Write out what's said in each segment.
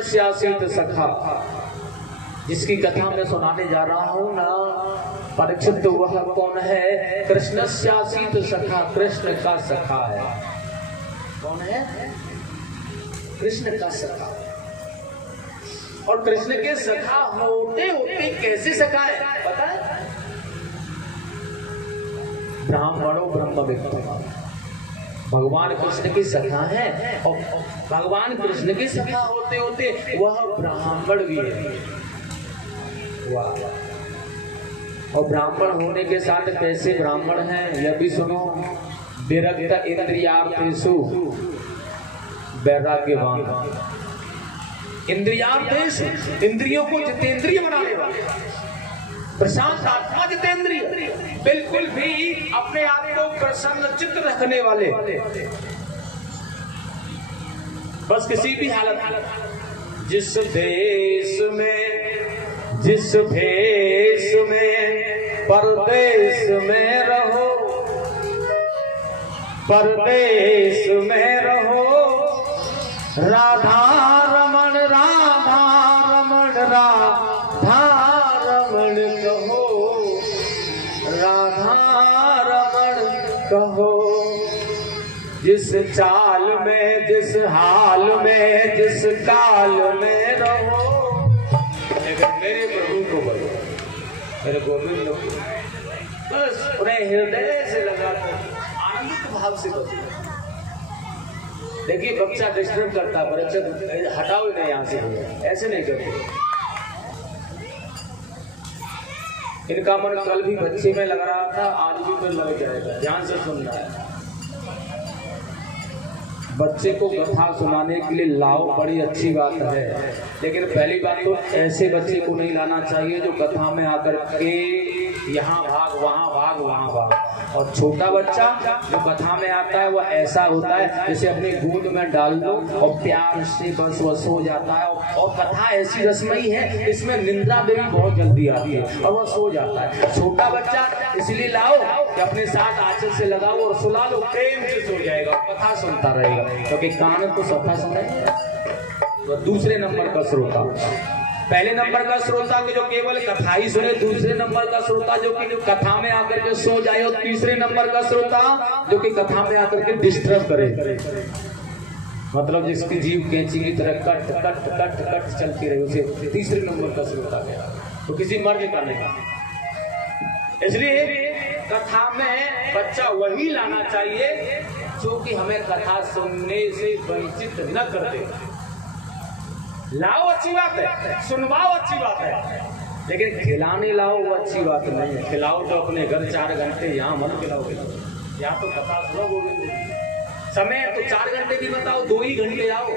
कृष्णस्यासीत सखा, जिसकी कथा मैं सुनाने जा रहा हूँ ना परीक्षित, वह कौन है? कृष्णस्यासीत सखा, कृष्ण का सखा है। कौन है? कृष्ण का सखा। और कृष्ण के सखा होते होते कैसे सखा है पता है? ब्राह्मणों ब्रह्मविद्ता, भगवान कृष्ण की सखा है और भगवान कृष्ण की सखा होते होते वह ब्राह्मण भी है। वाह! और ब्राह्मण होने के साथ कैसे ब्राह्मण हैं यह भी सुनो। विरक्त इंद्रियार्थेषु वैराग्यवान, इंद्रियार्थेषु इंद्रियों को जितेंद्रिय बनाने वाले, प्रशांत आत्मा जितेंद्रिय, बिल्कुल भी अपने आप को प्रसन्न चित्त रखने वाले, बस किसी भी हालत, जिस देश में जिस भेष में परदेश में रहो, परदेश में रहो, राधा रमण राधा रमण राधा रमण कहो, राधा रमण कहो। जिस चाल में जिस हाल में जिस काल में रहो, लेकिन मेरे प्रभु को बोलो, मेरे गोविंद को बस उन्हें हृदय से लगा आनंदित भाव से बोलो। देखिए बच्चा डिस्टर्ब करता है, बच्चा हटाओ नहीं यहाँ से, ऐसे नहीं करते। इनका मन कल भी बच्चे में लग रहा था, आज भी मन लग जाएगा। ध्यान से सुनना है। बच्चे को कथा सुनाने के लिए लाओ, बड़ी अच्छी बात है, लेकिन पहली बात तो ऐसे बच्चे को नहीं लाना चाहिए जो कथा में आकर के यहाँ भाग वहाँ भाग वहाँ भाग। और छोटा बच्चा जो कथा में आता है वह ऐसा होता है जैसे अपनी गोद में डाल दो और प्यार से बस वह सो जाता है। और कथा ऐसी रसमयी है, इसमें निंदा भी बहुत जल्दी आती है और वह सो जाता है। छोटा बच्चा इसलिए लाओ कि अपने साथ आंचल से लगाओ और सुला लो, प्रेम से सो जाएगा, कथा सुनता रहेगा, क्योंकि कान तो सफा सुनेगा। तो दूसरे नंबर का श्रोता, पहले नंबर का श्रोता जो केवल कथा ही सुने, दूसरे नंबर का श्रोता जो कि कथा में आकर के सो जाए, और तीसरे नंबर का श्रोता जो कि कथा में आकर के डिस्टर्ब करे, मतलब जिसकी जीव कैंची की तरह कट कट कट कट चलती रहे, उसे तीसरे नंबर का श्रोता गया। तो किसी मर्द का नहीं। इसलिए कथा में बच्चा वही लाना चाहिए जो कि हमें कथा सुनने से वंचित न कर दे। लाओ अच्छी बात है, सुनवाओ अच्छी बात है, लेकिन खिलाने लाओ वो अच्छी बात नहीं है। खिलाओ तो अपने घर 4 घंटे, यहाँ मत खिलाओ। यहाँ तो कथा सुनो गोविंद, समय तो 4 घंटे भी बताओ, 2 ही घंटे आओ।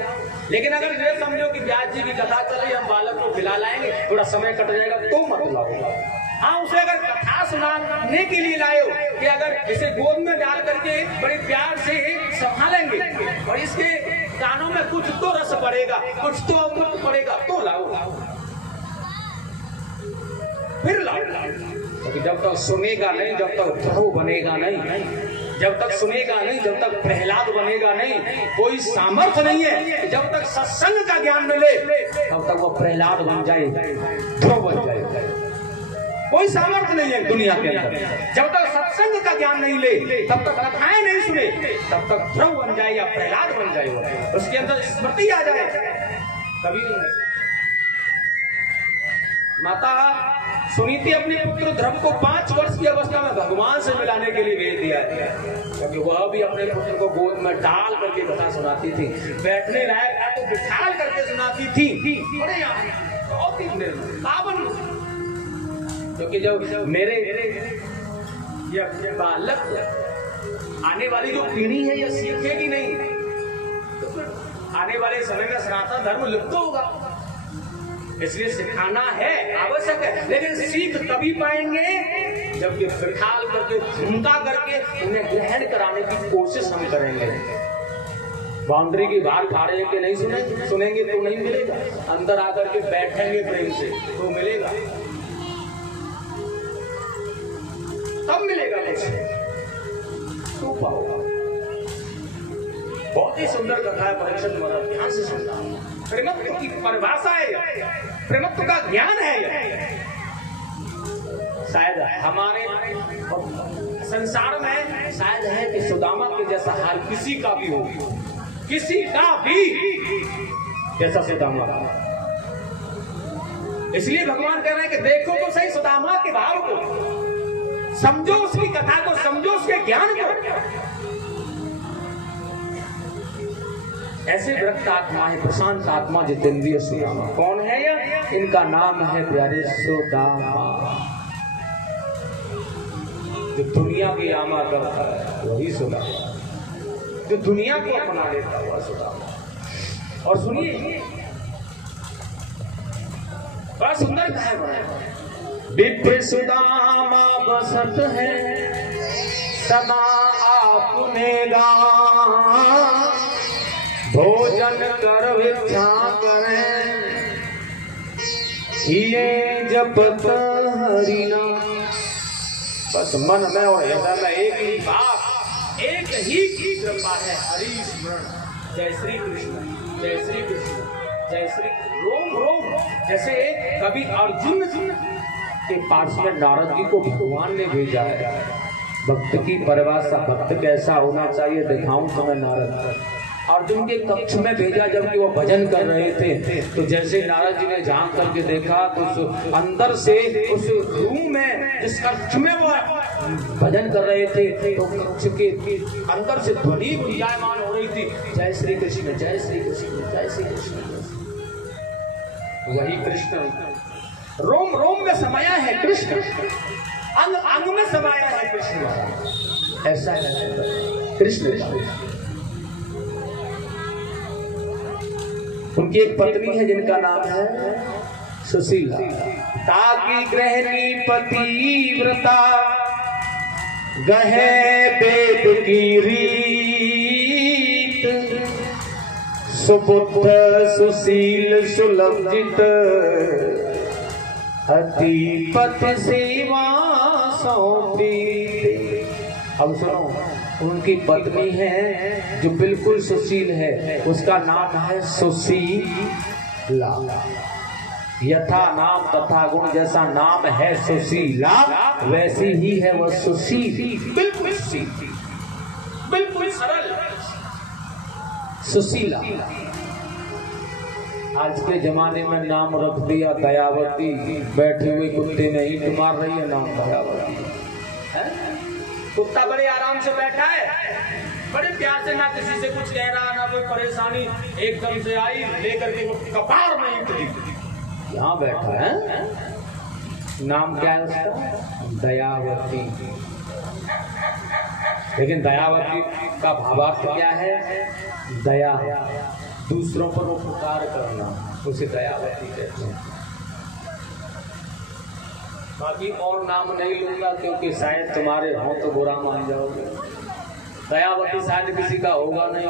लेकिन अगर ये समझो कि व्यास जी की कथा चले, हम बालक को खिला लाएंगे, थोड़ा समय कट जाएगा, तो मत लाओ। हाँ, उसे अगर कथा सुनाने के लिए लाओ कि अगर इसे गोद में डाल करके बड़े प्यार से संभालेंगे और इसके कानों में कुछ तो रस पड़ेगा, कुछ तो अमृत पड़ेगा, तो लाओ, फिर लाओ। क्योंकि जब तक सुनेगा नहीं, जब तक ध्रुव बनेगा नहीं, जब तक सुनेगा नहीं, जब तक प्रहलाद बनेगा नहीं, कोई सामर्थ्य नहीं है। जब तक सत्संग का ज्ञान मिले तब तक वो प्रहलाद बन जाए, ध्रुव बन जाए। कोई सामर्थ्य नहीं है दुनिया के अंदर। जब तक सत्संग का ज्ञान नहीं ले, तब तक कथाएं नहीं सुने, तब तक ध्रुव बन जाए या प्रहलाद बन जाए, उसके अंदर स्मृति आ जाए, कभी नहीं। माता सुनीति अपने पुत्र ध्रुव को 5 वर्ष की अवस्था में भगवान से मिलाने के लिए भेज दिया है, क्योंकि वह भी अपने पुत्र को गोद में डाल करके कथा सुनाती थी। बैठने लायक था तो बिठाल करके सुनाती थी। बहुत ही पावन, क्योंकि जब मेरे ये बालक, आने वाली जो पीढ़ी है यह सीखेगी नहीं, तो आने वाले समय में सनातन धर्म लुप्त होगा। इसलिए सिखाना है, आवश्यक है, लेकिन सीख तभी पाएंगे जबकि बिठाल करके झुमका करके उन्हें ग्रहण कराने की कोशिश हम करेंगे। बाउंड्री की बाहर खड़े के नहीं सुनेंगे तो नहीं मिलेगा, अंदर आकर के बैठेंगे प्रेम से तो मिलेगा, तब मिलेगा कुछ, तो पाओगा। बहुत ही सुंदर कथा है, परीक्षित महाराज ध्यान से सुनना। प्रेमत्व की परिभाषा है, प्रेमत्व का ज्ञान है। शायद हमारे संसार में शायद है कि सुदामा के जैसा हाल किसी का भी हो, किसी का भी जैसा सुदामा। इसलिए भगवान कह रहे हैं कि देखो तो सही सुदामा के भाव को, समझो उसकी कथा को, समझो उसके ज्ञान को। ऐसे विरक्त आत्मा है, प्रशांत आत्मा जितेंद्रिय सुदामा। कौन है यह? इनका नाम है प्यारे सुदामा। जो दुनिया की आमा करता है वही सुदामा, जो दुनिया को अपना लेता हुआ सुदामा। और सुनिए बड़ा सुंदर कहा है, विप्र सुदामा बसत है सदा आपने गान, भोजन कर विद्या करें ये जपत हरिना। बस मन में और हृदय में एक ही बात, एक ही कृपा है, हरि स्मरण। जय श्री कृष्ण, जय श्री कृष्ण, जय श्री। रोम रोम जैसे कभी अर्जुन के पास में नारद जी को भगवान ने भेजा है। भक्त की परिभाषा, भक्त कैसा होना चाहिए दिखाऊं तुम्हें। नारद अर्जुन के कक्ष में भेजा जबकि वो भजन कर रहे थे, तो जैसे नारद जी ने झांक करके देखा तो उस अंदर से उस रूम में जिस कक्ष में वो भजन कर रहे थे तो कक्ष के अंदर से ध्वनि गुंजायमान हो रही थी, जय श्री कृष्ण, जय श्री कृष्ण, जय श्री कृष्ण। वही कृष्ण रोम रोम में समाया है कृष्ण, अंग अंग में समाया है कृष्ण। ऐसा है कृष्ण। उनकी एक पत्नी है जिनका नाम है सुशीला। ताकि गृहिणी पतिव्रता गहे वेद की रीत, सुबुद्ध सुशील सुलभजित अति पति सेवा सौंपी। अब सुनो, उनकी पत्नी है जो बिल्कुल सुशील है, उसका नाम है सुशीला। यथा नाम तथा गुण, जैसा नाम है सुशीला वैसी ही है वह सुशील, बिल्कुल सीधी, बिल्कुल सरल सुशीला। आज के जमाने में नाम रख दिया दयावती, बैठे हुए कुत्ते ने ईंट मार रही है नाम दयावती है? कुत्ता बड़े आराम से बैठा है, बड़े प्यार से, ना किसी से कुछ कह रहा, ना कोई परेशानी, एकदम से आई लेकर के वो कपार में ईंट दी, यहाँ बैठा है। नाम क्या है उसका? दयावती। लेकिन दयावती का भावार्थ क्या है? दया, दूसरों पर उपकार करना, उसे दयावती कहते हैं। बाकी और नाम नहीं लूंगा क्योंकि शायद तुम्हारे हो तो बुरा मान जाओगे। दयावती शायद किसी का होगा नहीं,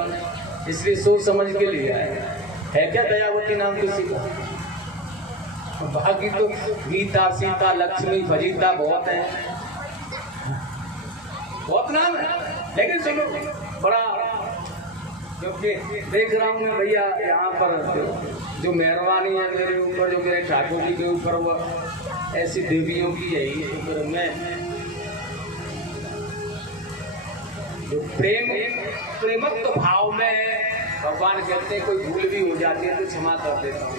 इसलिए सोच समझ के लिया है क्या दयावती नाम किसी का? बाकी तो गीता, सीता, लक्ष्मी, फजीता बहुत है, बहुत नाम है। लेकिन चलो बड़ा, क्योंकि देख रहा हूँ मैं भैया यहाँ पर जो मेहरबानी है मेरे ऊपर, जो मेरे ठाकुर जी के ऊपर, वो ऐसी देवियों की यही, तो फिर मैं जो प्रेमत्व भाव में भगवान कहते हैं कोई भूल भी हो जाती है तो क्षमा कर देता हूँ,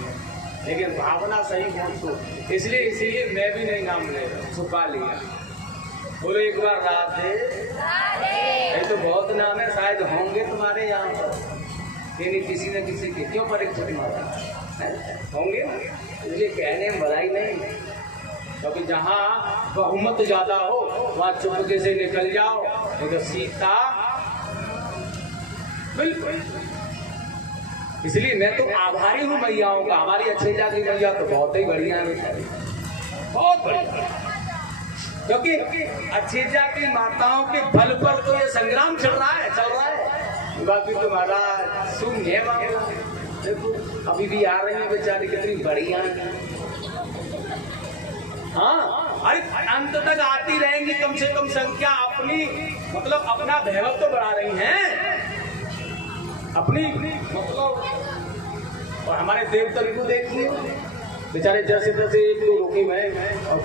लेकिन भावना सही हो तो इसलिए मैं भी नहीं नाम ले रहा, छुपा लिया। बोलो एक बार राधे। ये तो बहुत नाम है, शायद होंगे तुम्हारे यहाँ पर, यानी किसी न किसी के। क्यों परीक्षा मारा होंगे, इसलिए कहने में भलाई नहीं। क्योंकि जहाँ बहुमत ज्यादा हो वहाँ चुपके से निकल जाओ, नहीं तो सीता बिल्कुल। इसलिए मैं तो आभारी हूँ मैयाओं का। हमारी अच्छी जाती मैया तो बहुत ही बढ़िया है, बहुत बढ़िया। क्योंकि अच्छी जाति माताओं के बल पर तो ये संग्राम चल रहा है। बाकी तुम्हारा शून्य देखो, अभी भी आ रही है बेचारी, कितनी बढ़िया है। हाँ, अरे अंत तक आती रहेंगी, कम से कम संख्या अपनी, मतलब अपना वैभव तो बढ़ा रही हैं, अपनी मतलब और हमारे देवता को देखिए बेचारे जैसे तैसे एक तो रुके हुए और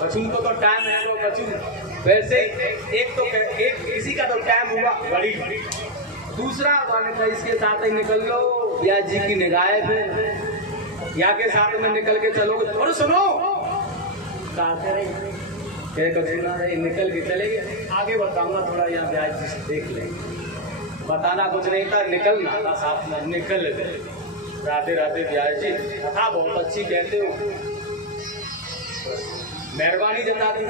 कछु को तो टाइम है तो कछु वैसे एक किसी का तो टाइम हुआ बड़ी दूसरा वाले इसके साथ ही निकल लो ब्याह जी की निगाहें फिर या के साथ में निकल के चलोगे और सुनो निकल के चले गए आगे बताऊंगा थोड़ा यहाँ ब्याह जी से देख लेंगे बताना कुछ नहीं था निकलना था साथ में निकल गए राधे राधे ब्याह जी कथा बहुत अच्छी कहते हो मेहरबानी जता दी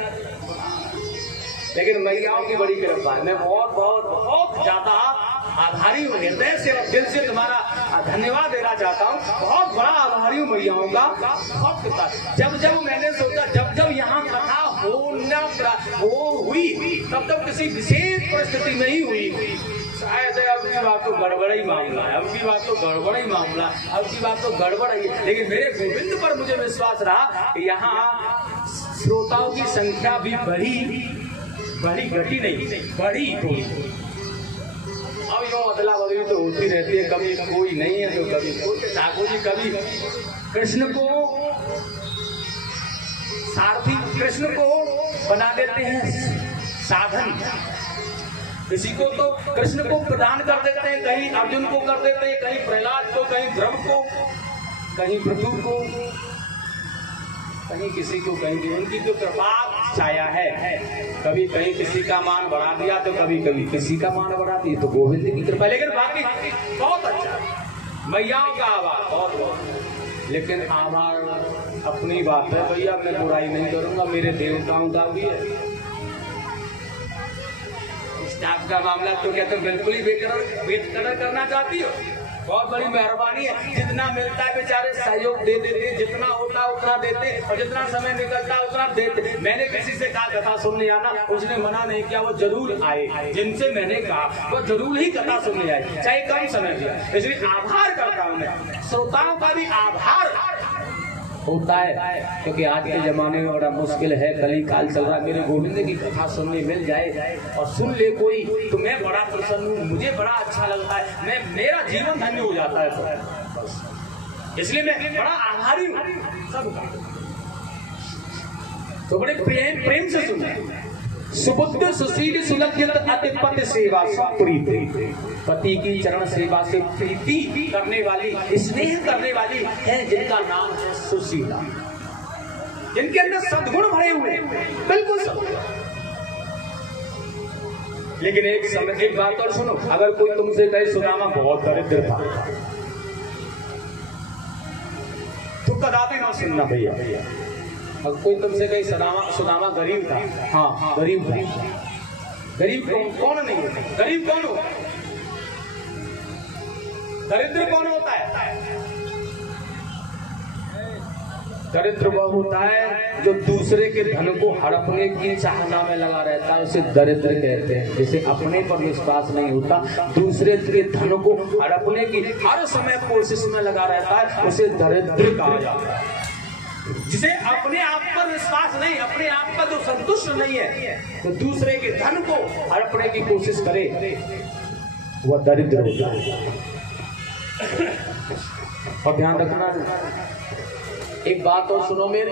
लेकिन महिलाओं की बड़ी कृपा है मैं बहुत बहुत बहुत ज्यादा आभारी हूँ हृदय से और दिल से तुम्हारा धन्यवाद देना चाहता हूँ बहुत बड़ा आभारी हूँ महिलाओं का बहुत कृपा जब मैंने सोचा जब यहाँ कथा हुई तब किसी विशेष परिस्थिति में ही हुई शायद अब की बात तो गड़बड़ ही मामला है अब की बात तो गड़बड़ ही लेकिन मेरे गोविंद पर मुझे विश्वास रहा कि यहाँ श्रोताओं की संख्या भी बढ़ी घटी नहीं बढ़ी थोड़ी अब यो अदला बदली तो होती रहती है कभी कोई नहीं है तो कभी कोई ठाकुर जी कभी कृष्ण को बना देते हैं साधन किसी को तो कृष्ण को प्रदान कर देते हैं कहीं अर्जुन को कर देते हैं कहीं प्रहलाद को कहीं ध्रुव को कहीं पृथु को कहीं किसी को कहीं उनकी जो कृपा छाया है कभी कहीं किसी का मान बढ़ा दिया तो कभी किसी का मान बढ़ा दिया तो गोविंद की कृपा लेकिन बाकी बहुत अच्छा मैयाओं का आभार बहुत लेकिन आभार अपनी बात है भैया मैं बुराई नहीं करूंगा मेरे देवताओं का भी है स्टाफ का मामला तो क्या तुम बिल्कुल ही बेकदर करना चाहती हो बहुत बड़ी मेहरबानी है जितना मिलता है बेचारे सहयोग दे देते जितना होता है उतना देते और जितना समय निकलता है उतना देते मैंने किसी से कहा कथा सुनने आना उसने मना नहीं किया वो जरूर आए जिनसे मैंने कहा वो जरूर ही कथा सुनने आए चाहे कम समय दिया इसलिए आभार करता हूँ मैं श्रोताओं का भी आभार होता है क्योंकि आज के जमाने में बड़ा मुश्किल है कली काल चल रहा है मेरे गोविंद की कथा सुनने मिल जाए और सुन ले कोई तो मैं बड़ा प्रसन्न हूँ मुझे बड़ा अच्छा लगता है मेरा जीवन धन्य हो जाता है तो इसलिए मैं बड़ा आभारी हूँ सबका तो बड़े प्रेम से सुना सुबुद्ध सुशील सुलक्षित अति पति सेवा सुप्रीति पति की चरण सेवा से प्रीति करने वाली स्नेह करने वाली है जिनका नाम है सुशीला जिनके अंदर सद्गुण भरे हुए बिल्कुल सद्गुण लेकिन एक बात और सुनो अगर कोई तुमसे कहे सुदामा बहुत दरिद्र था तो कदापि ना सुनना भैया अगर कोई तुमसे कहीं सुदामा गरीब था हाँ गरीब था गरीब कौन नहीं होता गरीब कौन होता है दरिद्र कौन होता है दरिद्र वह होता है जो दूसरे के धन को हड़पने की चाहना में लगा रहता है उसे दरिद्र कहते हैं जिसे अपने पर विश्वास नहीं होता दूसरे के धन को हड़पने की हर समय कोशिश में लगा रहता है उसे दरिद्र कहा जाता है जिसे अपने आप पर विश्वास नहीं अपने आप पर जो संतुष्ट नहीं है तो दूसरे के धन को हड़पने की कोशिश करे वह दरिद्र होता है और ध्यान रखना एक बात और सुनो मेरी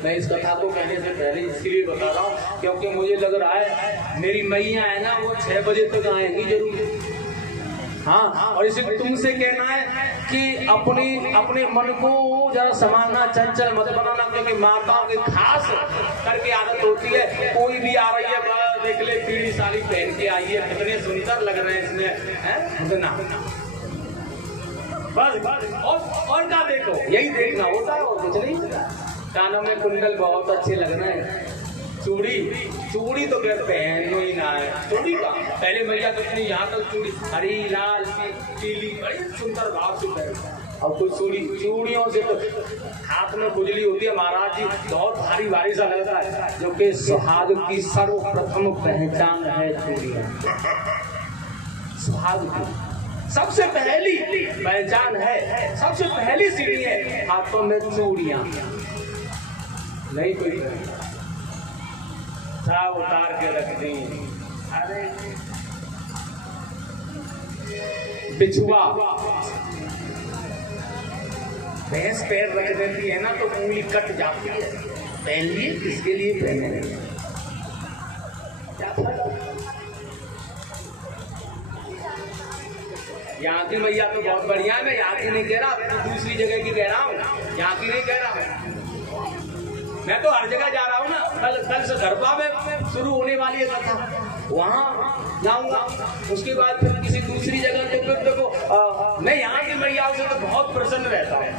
मैं इस कथा को कहने से पहले इसलिए बता रहा हूँ क्योंकि मुझे लग रहा है मेरी मैया है ना वो 6 बजे तक आएंगी जरूर हाँ और इसे तुमसे कहना है कि अपने मन को जरा संभालना चंचल मत बनाना क्योंकि माताओं की खास करके आदत होती है कोई भी आ रही है देख ले पीली साड़ी पहन के आई है कितने सुंदर लग रहे हैं इसमें ना बस और क्या देखो यही देखना होता है और कुछ नहीं कानों में कुंडल बहुत अच्छे लग रहे हैं चूड़ी तो क्या पहनो ही ना है चूड़ी का पहले मैया तो इतनी यहाँ तक चूड़ी हरी लाल पीली बड़ी सुंदर भाव से पहनता और कुछ चूड़ियों से तो हाथ में खुजली होती है महाराज जी बहुत भारी सा लगता है जो कि सुहाग की सर्वप्रथम पहचान है चूड़ियां सुहाग की सबसे पहली पहचान है सबसे पहली सीढ़ी है हाथों में चूड़ियां नहीं कोई उतार के रख दी अरे बिछुआ भैंस पैर रख देती है ना तो उंगली कट जाती है। पहन लिए, किसके लिए पहने? क्या यहाँ की मैया तो बहुत बढ़िया है। मैं यहाँ की नहीं कह रहा, तो दूसरी जगह की कह रहा हूँ, यहाँ की नहीं कह रहा मैं तो हर जगह जा रहा हूँ ना। कल से गरबा में शुरू होने वाली है कथा, वहाँ जाऊंगा। उसके बाद फिर किसी दूसरी जगह तो फिर देखो मैं यहाँ की मैया से तो बहुत प्रसन्न रहता हूँ।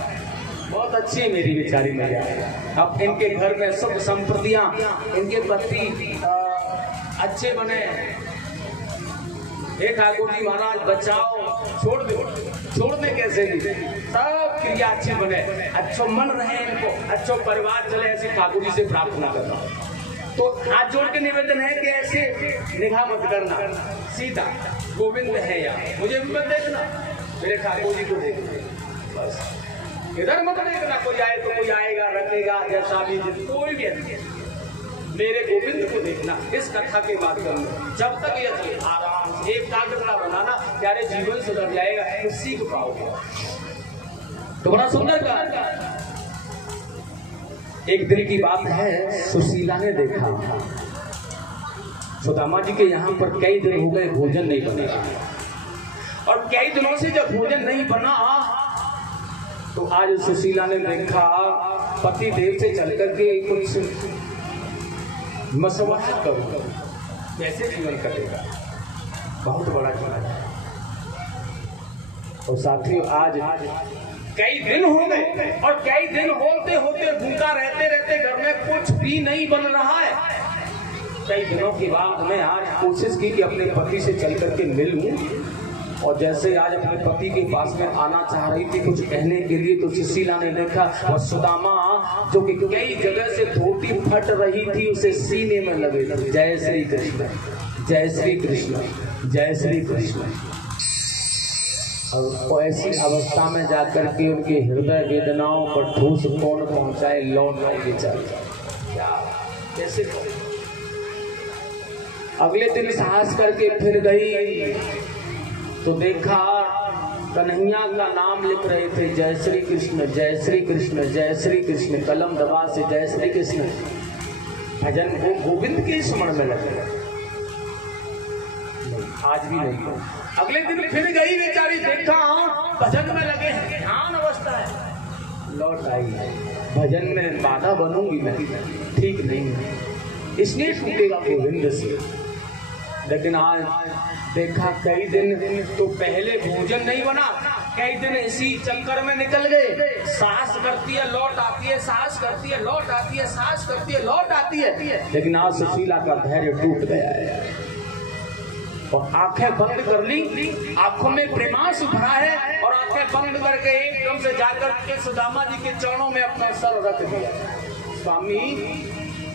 बहुत अच्छी है मेरी बेचारी मैया। अब इनके घर में सब संपत्तियां, इनके पति अच्छे बने। हे ठाकुर जी महाराज बचाओ, छोड़ दे कैसे भी, सब क्रिया अच्छी बने, अच्छो मन रहे इनको, अच्छो परिवार चले, ऐसी ठाकुर जी से प्रार्थना करना। तो हाथ जोड़ के निवेदन है कि ऐसे निगाह मत करना, सीधा गोविंद है यहाँ, मुझे भी मत देखना, मेरे ठाकुर जी को देखना, बस इधर मत देखना। कोई आए तो कोई आएगा रखेगा, जैसा भी कोई भी मेरे गोविंद को देखना। इस कथा के माध्यम में जब तक ये आराम से एकाग्रता बनाना, प्यारे जीवन सुधर जाएगा, तो सीख पाओगे। तो बड़ा सुंदर का एक दिन की बात है, सुशीला ने देखा सुदामा जी के यहाँ पर कई दिन हो गए भोजन नहीं बने, और कई दिनों से जब भोजन नहीं बना तो आज सुशीला ने देखा पति देव से चल करके कुछ मशवरा करूं, कैसे जीवन कटेगा, बहुत बड़ा जीवन है। और साथियों आज कई दिन हो गए, और कई दिन होते होते भूखा रहते रहते घर में कुछ भी नहीं बन रहा है। कई दिनों के बाद मैं आज कोशिश की कि अपने पति से चल करके मिलूं, और जैसे आज अपने पति के पास में आना चाह रही थी कुछ कहने के लिए, तो सुशीला ने देखा और सुदामा जो कि कई जगह से धोती फट रही थी उसे सीने में लगे, जय श्री कृष्ण, जय श्री कृष्ण, जय श्री कृष्ण। और ऐसी अवस्था में जाकर के उनके हृदय वेदनाओं पर ठोस कौन पहुंचाए, लौट आएंगे चल क्या कैसे। अगले दिन साहस करके फिर गई तो देखा कन्हैया का नाम लिख रहे थे, जय श्री कृष्ण, जय श्री कृष्ण, जय श्री कृष्ण, कलम दबा से जय श्री कृष्ण। भजन वो गोविंद के स्मरण में लगे, आज भी नहीं। अगले दिन फिर गई बेचारी, देखा भजन में लगे हैं, ध्यान अवस्था है, लौट आई। भजन में बाधा बनूंगी मैं, ठीक नहीं, इसलिए छूटेगा गोविंद से। लेकिन आज देखा कई दिन तो पहले भोजन नहीं बना, कई दिन इसी चक्कर में निकल गए। साहस करती है लौट आती है, साहस करती है लौट आती है, साहस करती है लौट आती है। लेकिन आज सुशीला का धैर्य टूट गया है और आंखें बंद कर ली, आंखों में प्रेमांश भरा है, और आंखें बंद करके एकदम से जाकर के सुदामा जी के चरणों में अपना सर रख दिया। स्वामी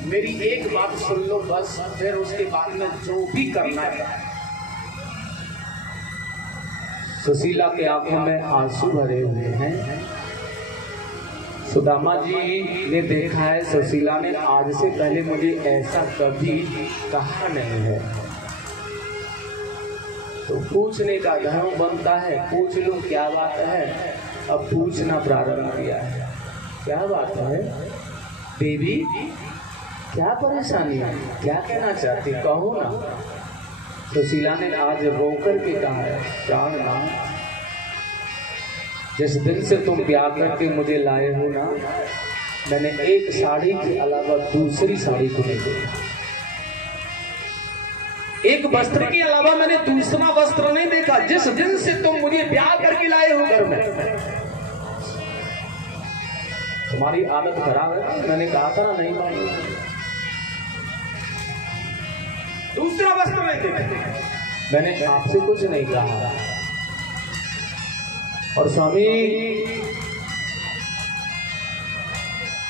मेरी एक बात सुन लो बस, फिर उसके बाद में जो भी करना है। सुशीला के आंखों में आंसू भरे हुए हैं। सुदामा जी ने देखा है सुशीला ने आज से पहले मुझे ऐसा कभी कहा नहीं है, तो पूछने का धर्म बनता है, पूछ लो क्या बात है। अब पूछना प्रारंभ किया है, क्या बात है देवी, क्या परेशानी है, क्या कहना चाहती, कहो ना। सुशीला ने आज रोकर के कहा है, प्राणनाथ जिस दिन से तुम ब्याह करके मुझे लाए हो ना, मैंने एक साड़ी के अलावा दूसरी साड़ी को नहीं देखा, एक वस्त्र के अलावा मैंने दूसरा वस्त्र नहीं देखा। जिस दिन से तुम मुझे ब्याह करके लाए हो घर में, तुम्हारी आदत खराब है, मैंने कहा था ना नहीं मानी, दूसरा वस्त्र नहीं देखा, मैंने आपसे कुछ नहीं कहा। और स्वामी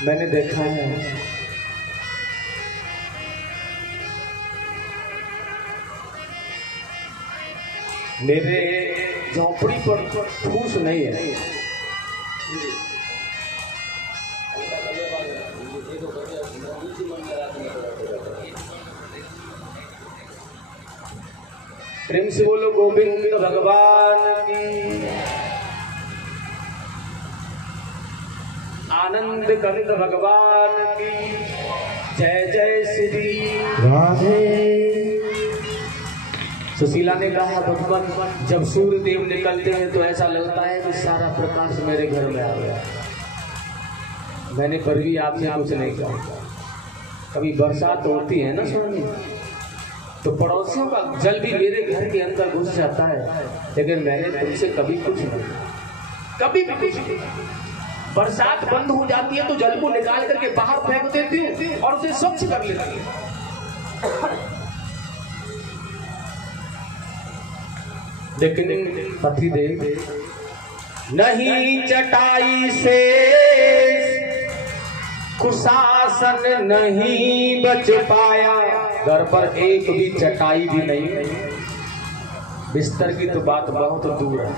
मैंने देखा है मेरे झोपड़ी पर फूस नहीं है, प्रेम से बोलो गोविंद भगवान की। आनंद कंद भगवान की जय जय श्री राधे। सुशीला ने कहा भगवान जब सूर्य देव निकलते हैं तो ऐसा लगता है कि सारा प्रकाश मेरे घर में आ गया। मैंने पर भी आपसे कुछ नहीं कहा। कभी बरसात होती है ना स्वामी तो पड़ोसियों का जल भी मेरे घर के अंदर घुस जाता है, लेकिन मैंने तुमसे कभी कुछ नहीं, कभी भी कुछ नहीं। बरसात बंद हो जाती है तो जल को निकाल करके बाहर फेंक देती हूँ और उसे स्वच्छ कर लेती हूँ। लेकिन पतिदेव नहीं चटाई से कुशासन नहीं बच पाया। घर पर एक भी चटाई भी नहीं, बिस्तर की तो बात बहुत दूर है।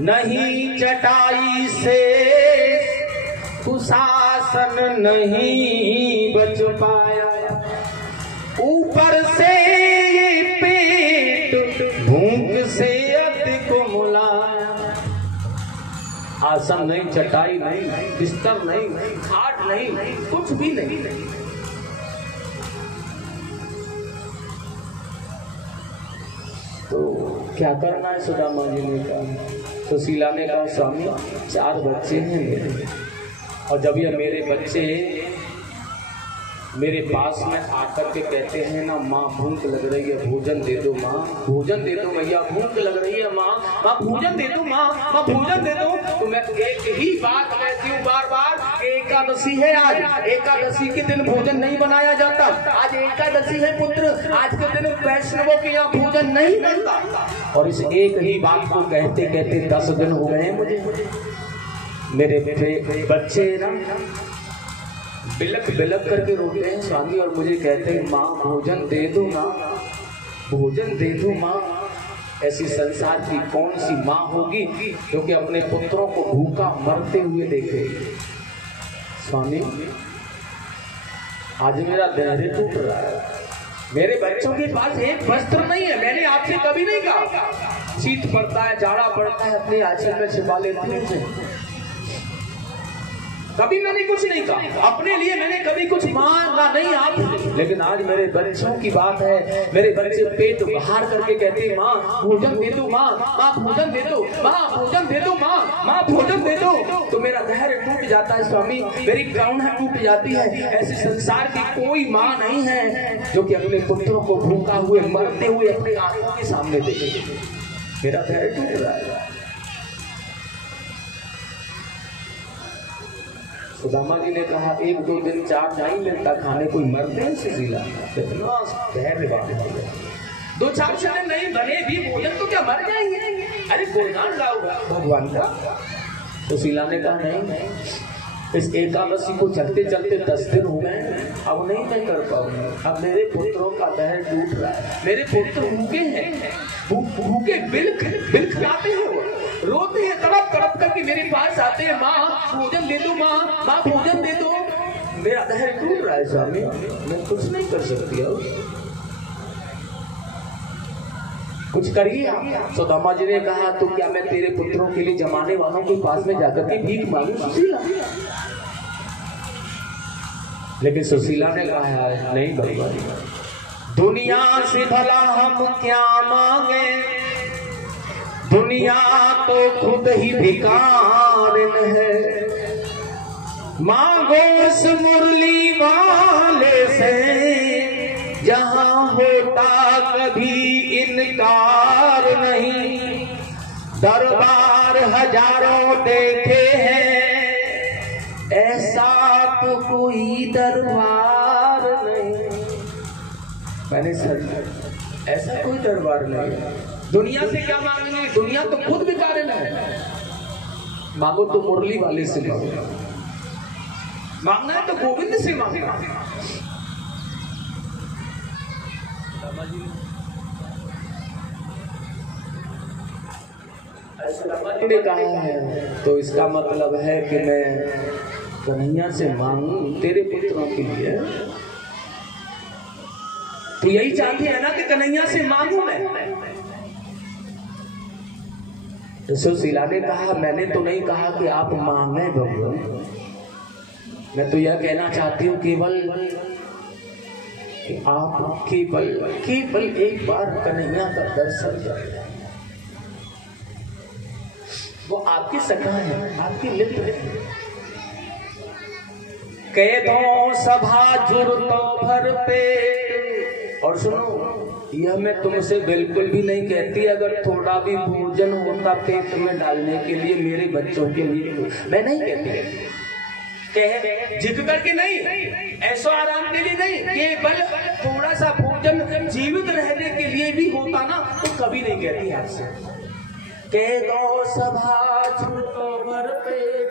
नहीं चटाई से कुशासन नहीं बच पाया। ऊपर से ये पेट भूख से अधिक मुलाया। आसन नहीं, चटाई नहीं, बिस्तर नहीं, खाट नहीं, कुछ भी नहीं। तो क्या करना है सुदामा जी ने कहा। सुशीला ने कहा स्वामी 4 बच्चे हैं मेरे, और जब ये मेरे बच्चे मेरे पास में आकर के कहते हैं ना माँ भूख लग रही है भोजन दे दो, माँ भोजन दे दो, मैया भूख लग रही है माँ, माँ भोजन दे दो, माँ भोजन दे दो, तो मैं एक ही बात कहती हूँ बार बार, एकादशी है आज, एकादशी के दिन भोजन नहीं बनाया जाता। आज एकादशी है पुत्र, आज के दिन वैष्णवों के यहाँ भोजन नहीं बनता। और इस एक ही बात को कहते कहते 10 दिन हो गए मुझे। मेरे बच्चे ना बिलक बिलक करके रोते हैं स्वामी, और मुझे कहते हैं माँ भोजन दे दो ना, भोजन दे दो माँ। ऐसी संसार की कौन सी माँ होगी जो कि अपने पुत्रों को भूखा मरते हुए देखे। स्वामी आज मेरा धैर्य टूट रहा है। मेरे बच्चों के पास एक वस्त्र नहीं है। मैंने आपसे कभी नहीं कहा शीत पड़ता है, जाड़ा पड़ता है, अपने आंचल में छिपा लेते हैं। कभी मैंने कुछ नहीं कहा, अपने लिए मैंने कभी कुछ मांगा नहीं आपसे। लेकिन आज मेरे बच्चों की बात है, मेरे बच्चे पेट बाहर करके कहते हैं माँ भोजन दे दो, माँ भोजन दे दो, माँ भोजन दे दो, माँ भोजन दे दो। तो मेरा धैर्य टूट जाता है स्वामी, मेरी करुणा टूट जाती है। ऐसी संसार की कोई माँ नहीं है जो कि अपने पुत्रों को भूखा हुए मरते हुए अपने आंखों के सामने देखे। मेरा धैर्य टूट रहा है। सुदामा जी ने कहा 1-2 दिन 4 नहीं मिलता खाने, कोई मरते हैं सुशीला। कितना धैर्य बात है। 2-4 दिन नहीं बने भी भोजन तो क्या मर जाएंगे? अरे गुणगान गाओ भगवान का। सुशीला ने कहा नहीं, इस एकादशी को चलते चलते 10 दिन हो गए, अब नहीं मैं कर पाऊंगा। अब मेरे पुत्रों का धैर्य टूट रहा है। मेरे पुत्र भूखे हैं, भूखे बिलख जाते हैं, रोते हैं तड़प तड़प करके मेरे पास आते हैं, माँ भोजन दे दो, माँ भोजन दे दो। मेरा धैर्य टूट रहा है स्वामी, मैं कुछ नहीं कर सकती। कुछ करिए। सुदामा जी ने कहा तो क्या मैं तेरे पुत्रों के लिए जमाने वालों के पास में जाकर के भीख मांगू सुशीला? लेकिन सुशीला ने कहा नहीं भगवान, दुनिया से भला हम क्या मांगे, दुनिया तो खुद ही भिखारिन है। मांगो उस मुरली वाले से जहां होता कभी इनकार नहीं। दरबार हजारों देखे हैं, ऐसा तो कोई दरबार नहीं। मैंने सर ऐसा कोई दरबार नहीं। दुनिया से क्या मांगेंगे? दुनिया तो खुद भिखारिन है। मांगो तो मुरली वाले से मांगो, मांगना है तो गोविंद से मांगना। ने कहा है तो इसका मतलब है कि मैं कन्हैया से मांगू तेरे पुत्रों के लिए, तो यही चाहते हैं ना कि कन्हैया से मांगू मैं। तो सुशीला ने कहा मैंने तो नहीं कहा कि आप मांगे भगवान, मैं तो यह कहना चाहती हूँ केवल कि आप केवल एक बार कन्हैया का दर्शन करें। वो आपकी सखा है, आपकी मित्र है। कह दो सभा जुर्तो भर पेट। और सुनो, यह मैं तुमसे बिल्कुल भी नहीं कहती अगर थोड़ा भी भोजन होता पेट में डालने के लिए मेरे बच्चों के लिए, मैं नहीं कहती कहे जिद करके नहीं, ऐसा आराम के लिए नहीं, केवल थोड़ा सा भोजन जीवित रहने के लिए भी होता ना तो कभी नहीं कहती आपसे। कह दो सभा जुर्तो भर पेट,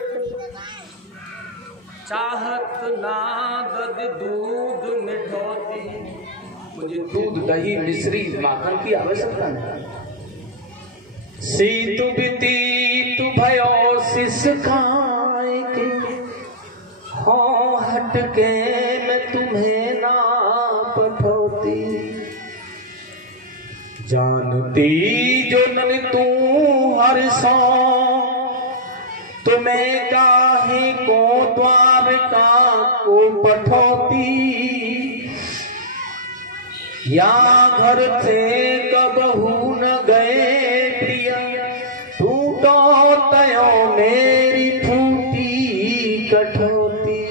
चाहत नाद दूध मिठौती। मुझे दूध दही मिश्री माखन की आवश्यकता नहीं। सीत बीती तु भयो शिष खाए के, हो हटके मैं तुम्हें ना पठौती। जानती जो न तू हर सौ, तुम्हें काहे को द्वारका को पठौती। या घर से कबहू न गए प्रिय, टूटो तयो मेरी फूटी कठौती।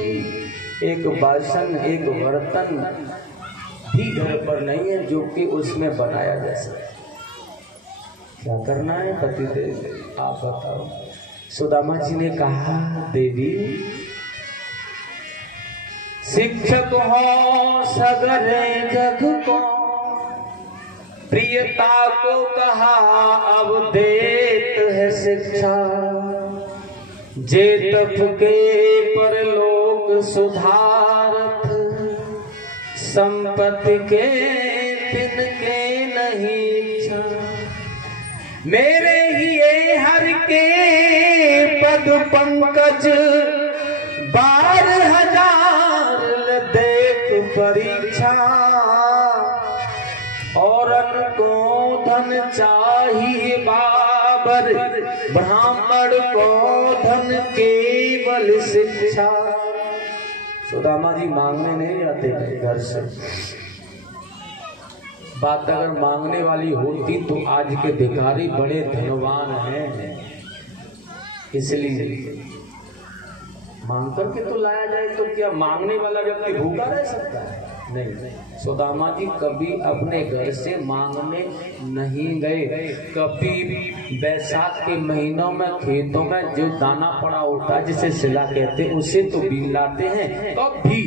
एक बासन एक बर्तन भी घर पर नहीं है जो कि उसमें बनाया जा सके। क्या करना है पतिदेव आप बताओ। सुदामा जी ने कहा देवी शिक्षक हो सगरे जग को, प्रियता को कहा अब देत है शिक्षा। जे तप के परलोक सुधारत, संपत्ति के तिनके नहीं इच्छा। मेरे ही ये हर के पद पंकज, 12,000 देख परीक्षा। औरन को धन चाहिए बाबर, ब्राह्मण को धन केवल शिक्षा। सुदामा जी मांगने नहीं आते घर से। बात अगर मांगने वाली होती तो आज के भिखारी बड़े धनवान हैं। इसलिए मांग करके तो लाया जाए तो क्या मांगने वाला व्यक्ति भूखा रह सकता है? नहीं। सुदामा जी कभी अपने घर से मांगने नहीं गए। कभी बैसाख के महीनों में खेतों में जो दाना पड़ा होता है जिसे सिला कहते हैं उसे तो बीन लाते हैं कभी,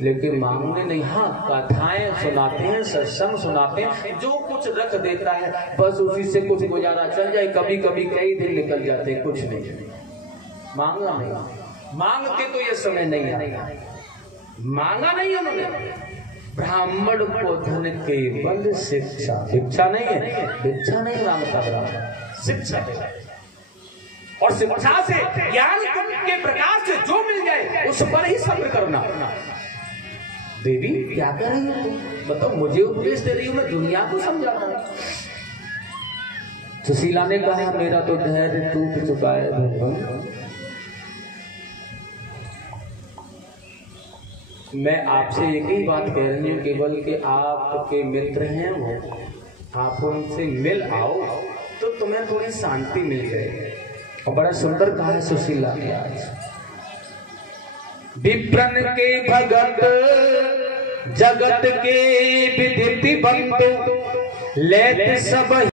लेकिन मांगने नहीं। हाँ, कथाएं सुनाते हैं, सत्संग सुनाते हैं, जो कुछ रख देता है बस उसी से कुछ गुजारा चल जाए। कभी कभी कई दिन निकल जाते हैं, कुछ नहीं। मांगा नहीं, मांगते तो ये समय नहीं आएगा। मांगा नहीं उन्होंने। ब्राह्मण को धन केवल शिक्षा, शिक्षा नहीं है, शिक्षा नहीं मांगता ब्राह्मण, शिक्षा देगा। और शिक्षा से ज्ञान के प्रकाश से जो मिल जाए उस पर ही सब्र करना। देवी क्या कर रही हो तुम? बताओ, मुझे उपदेश दे रही हो, मैं दुनिया को समझा रहा हूं। सुशीला ने कहा मेरा तो धैर्य टूट चुका है भगवान, मैं आपसे एक ही बात कह रही हूँ केवल कि आपके मित्र हैं वो, आप उनसे मिल आओ तो तुम्हें थोड़ी शांति मिल जाएगी। और बड़ा सुंदर कहा है सुशीला ने आज। विप्रन के भगत जगत के विदिति बंधु, लेत सब